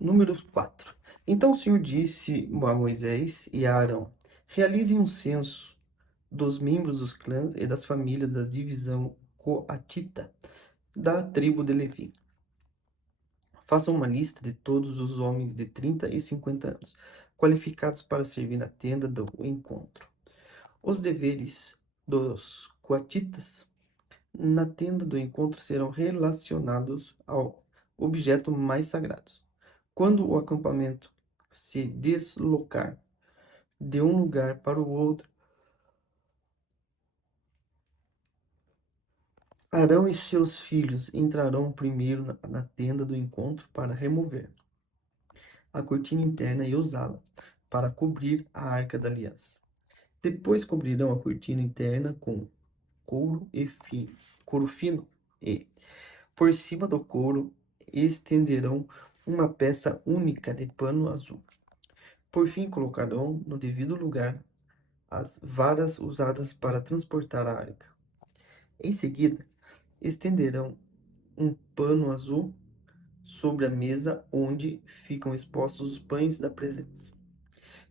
Número 4. Então o Senhor disse a Moisés e a Arão: realizem um censo dos membros dos clãs e das famílias da divisão coatita da tribo de Levi. Façam uma lista de todos os homens de 30 e 50 anos, qualificados para servir na tenda do encontro. Os deveres dos coatitas na tenda do encontro serão relacionados ao objeto mais sagrado. Quando o acampamento se deslocar de um lugar para o outro, Arão e seus filhos entrarão primeiro na tenda do encontro para remover a cortina interna e usá-la para cobrir a arca da aliança. Depois cobrirão a cortina interna com couro fino e, por cima do couro, estenderão uma peça única de pano azul. Por fim, colocarão no devido lugar as varas usadas para transportar a arca. Em seguida, estenderão um pano azul sobre a mesa onde ficam expostos os pães da presença.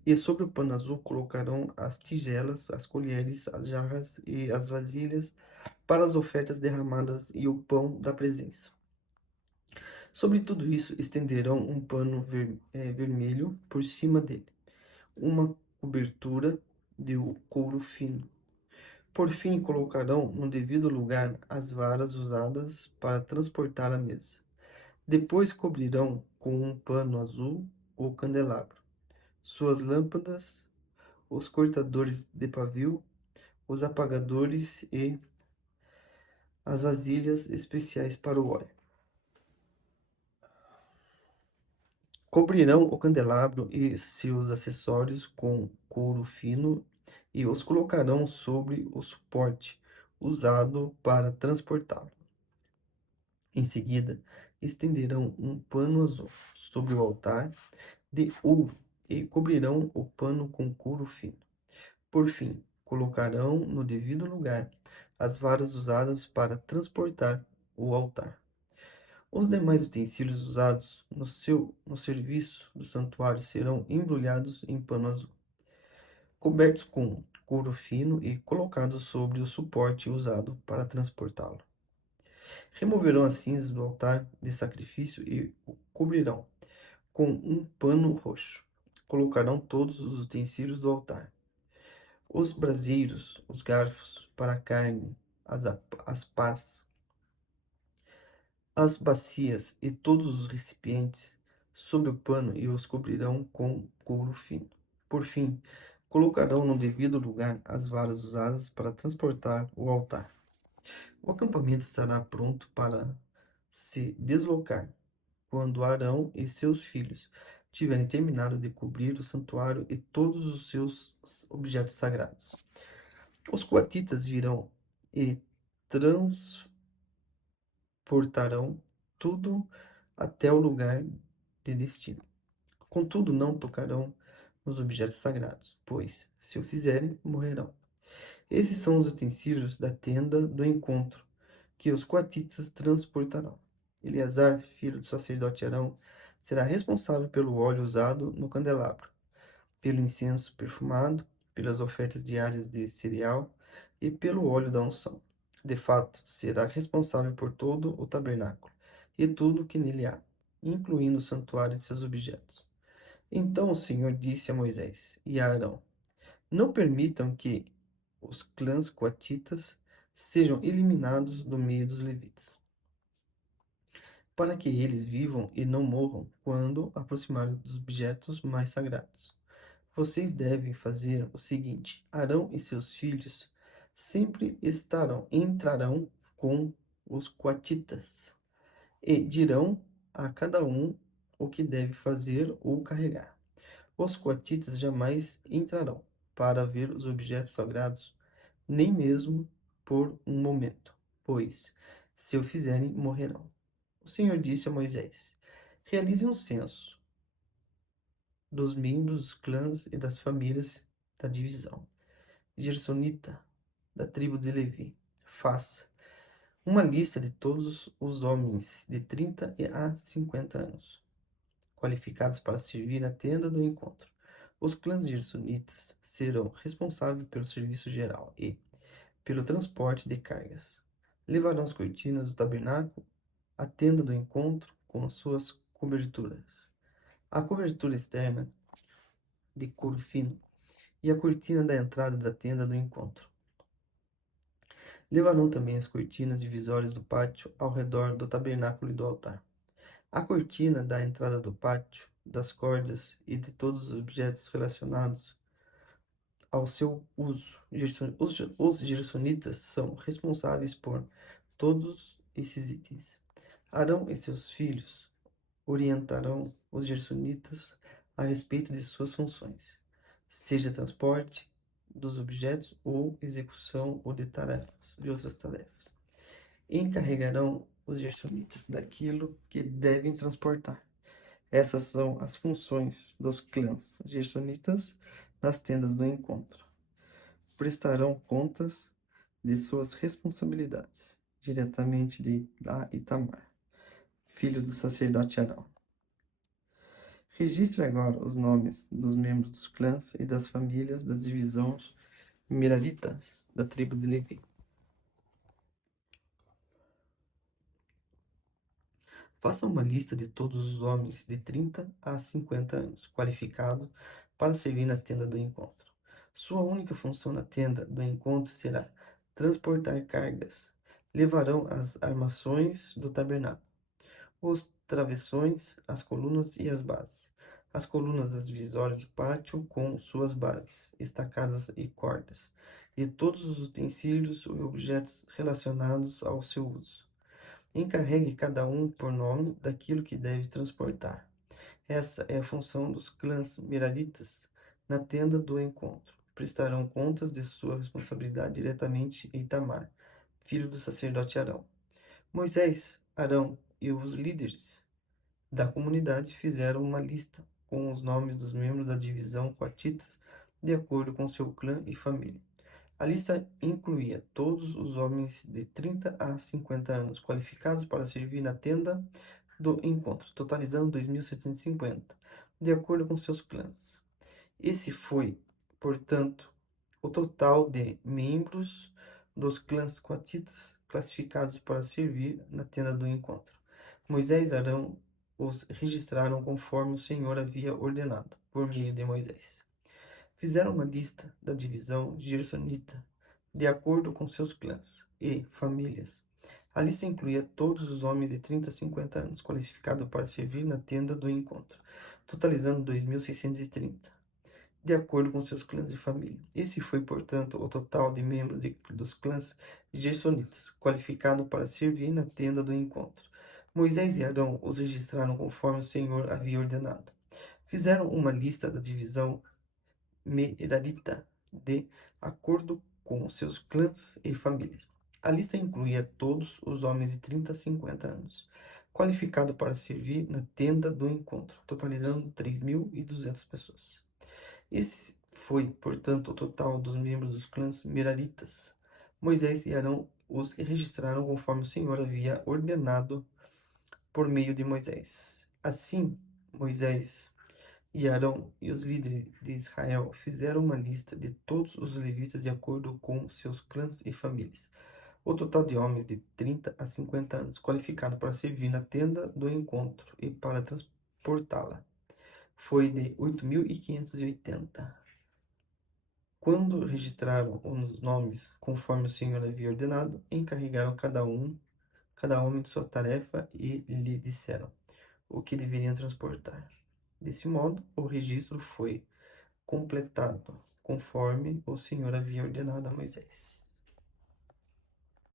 E sobre o pano azul colocarão as tigelas, as colheres, as jarras e as vasilhas para as ofertas derramadas e o pão da presença. Sobre tudo isso estenderão um pano vermelho por cima dele, uma cobertura de couro fino. Por fim, colocarão no devido lugar as varas usadas para transportar a mesa. Depois cobrirão com um pano azul o candelabro, suas lâmpadas, os cortadores de pavio, os apagadores e as vasilhas especiais para o óleo. Cobrirão o candelabro e seus acessórios com couro fino e os colocarão sobre o suporte usado para transportá-lo. Em seguida, estenderão um pano azul sobre o altar de ouro e cobrirão o pano com couro fino. Por fim, colocarão no devido lugar as varas usadas para transportar o altar. Os demais utensílios usados no serviço do santuário serão embrulhados em pano azul, cobertos com couro fino e colocados sobre o suporte usado para transportá-lo. Removerão as cinzas do altar de sacrifício e o cobrirão com um pano roxo. Colocarão todos os utensílios do altar: os braseiros, os garfos para a carne, as pás, as bacias e todos os recipientes sobre o pano e os cobrirão com couro fino. Por fim, colocarão no devido lugar as varas usadas para transportar o altar. O acampamento estará pronto para se deslocar quando Arão e seus filhos tiverem terminado de cobrir o santuário e todos os seus objetos sagrados. Os coatitas virão e transportarão tudo até o lugar de destino. Contudo, não tocarão nos objetos sagrados, pois, se o fizerem, morrerão. Esses são os utensílios da tenda do encontro que os coatitas transportarão. Eleazar, filho do sacerdote Arão, será responsável pelo óleo usado no candelabro, pelo incenso perfumado, pelas ofertas diárias de cereal e pelo óleo da unção. De fato, será responsável por todo o tabernáculo e tudo o que nele há, incluindo o santuário e seus objetos. Então o Senhor disse a Moisés e a Arão: não permitam que os clãs coatitas sejam eliminados do meio dos levitas, para que eles vivam e não morram quando aproximarem dos objetos mais sagrados. Vocês devem fazer o seguinte: Arão e seus filhos sempre entrarão com os coatitas e dirão a cada um o que deve fazer ou carregar. Os coatitas jamais entrarão para ver os objetos sagrados, nem mesmo por um momento, pois, se o fizerem, morrerão. O Senhor disse a Moisés: realize um censo dos membros dos clãs e das famílias da divisão gersonita da tribo de Levi. Faça uma lista de todos os homens de 30 a 50 anos, qualificados para servir na tenda do encontro. Os clãs gersonitas serão responsáveis pelo serviço geral e pelo transporte de cargas. Levarão as cortinas do tabernáculo à tenda do encontro com suas coberturas. A cobertura externa de couro fino e a cortina da entrada da tenda do encontro. Levarão também as cortinas divisórias do pátio ao redor do tabernáculo e do altar. A cortina da entrada do pátio, das cordas e de todos os objetos relacionados ao seu uso. Os gersonitas são responsáveis por todos esses itens. Arão e seus filhos orientarão os gersonitas a respeito de suas funções, seja transporte dos objetos ou execução ou de outras tarefas. Encarregarão os gersonitas daquilo que devem transportar. Essas são as funções dos clãs gersonitas nas tendas do encontro. Prestarão contas de suas responsabilidades diretamente a Itamar, filho do sacerdote Arão. Registre agora os nomes dos membros dos clãs e das famílias das divisões Meraritas da tribo de Levi. Faça uma lista de todos os homens de 30 a 50 anos, qualificados para servir na tenda do encontro. Sua única função na tenda do encontro será transportar cargas. Levarão as armações do tabernáculo, os travessões, as colunas e as bases. As colunas das divisórias do pátio com suas bases, estacadas e cordas, e todos os utensílios e objetos relacionados ao seu uso. Encarregue cada um por nome daquilo que deve transportar. Essa é a função dos clãs meraritas na tenda do encontro. Prestarão contas de sua responsabilidade diretamente a Itamar, filho do sacerdote Arão. Moisés, Arão e os líderes da comunidade fizeram uma lista com os nomes dos membros da divisão coatitas de acordo com seu clã e família. A lista incluía todos os homens de 30 a 50 anos qualificados para servir na tenda do encontro, totalizando 2.750, de acordo com seus clãs. Esse foi, portanto, o total de membros dos clãs coatitas classificados para servir na tenda do encontro. Moisés e Arão os registraram conforme o Senhor havia ordenado, por meio de Moisés. Fizeram uma lista da divisão gersonita, de acordo com seus clãs e famílias. A lista incluía todos os homens de 30 a 50 anos, qualificados para servir na tenda do encontro, totalizando 2.630, de acordo com seus clãs e família. Esse foi, portanto, o total de membros dos clãs gersonitas, qualificados para servir na tenda do encontro. Moisés e Arão os registraram conforme o Senhor havia ordenado. Fizeram uma lista da divisão Merarita, de acordo com seus clãs e famílias. A lista incluía todos os homens de 30 a 50 anos, qualificados para servir na tenda do encontro, totalizando 3.200 pessoas. Esse foi, portanto, o total dos membros dos clãs Meraritas. Moisés e Arão os registraram conforme o Senhor havia ordenado por meio de Moisés. Assim, Moisés e Arão e os líderes de Israel fizeram uma lista de todos os levitas de acordo com seus clãs e famílias. O total de homens de 30 a 50 anos qualificado para servir na tenda do encontro e para transportá-la foi de 8.580. Quando registraram os nomes conforme o Senhor havia ordenado, encarregaram cada homem de sua tarefa e lhe disseram o que deveriam transportar. Desse modo, o registro foi completado, conforme o Senhor havia ordenado a Moisés.